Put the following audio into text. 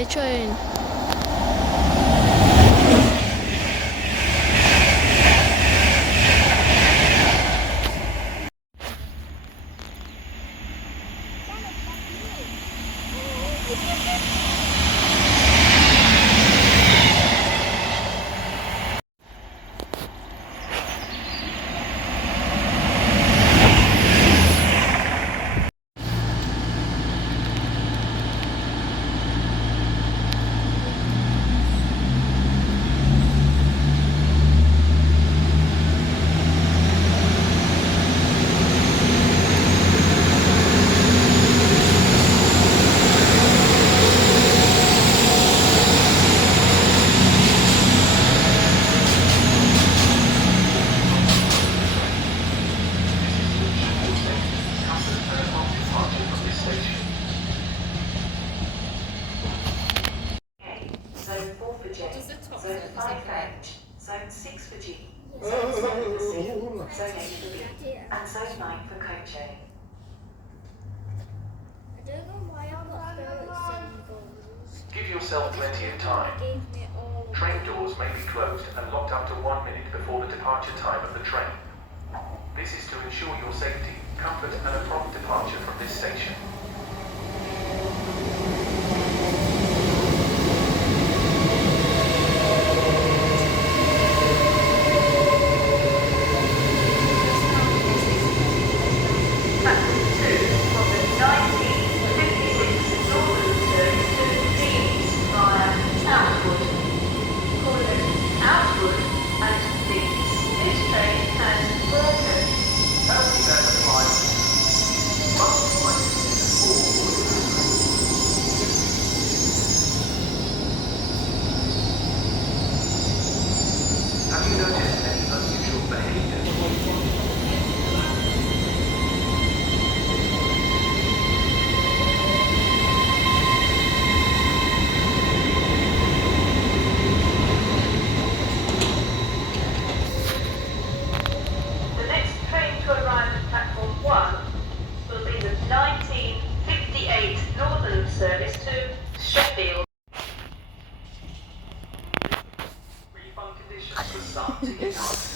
Okay, train. Zone 4 for J, Zone 5 for H, Zone 6 for G, Zone 7 for C, Zone 8 for B, and Zone 9 for Coach A. I don't know why I got those symbols. Give yourself plenty of time. Train doors may be closed and locked up to 1 minute before the departure time of the train. This is to ensure your safety, comfort and a prompt departure from this station. Have you noticed any unusual behavior? The next train to arrive at platform 1 will be the 1958 Northern service to Sheffield. Refund conditions for some ticket types.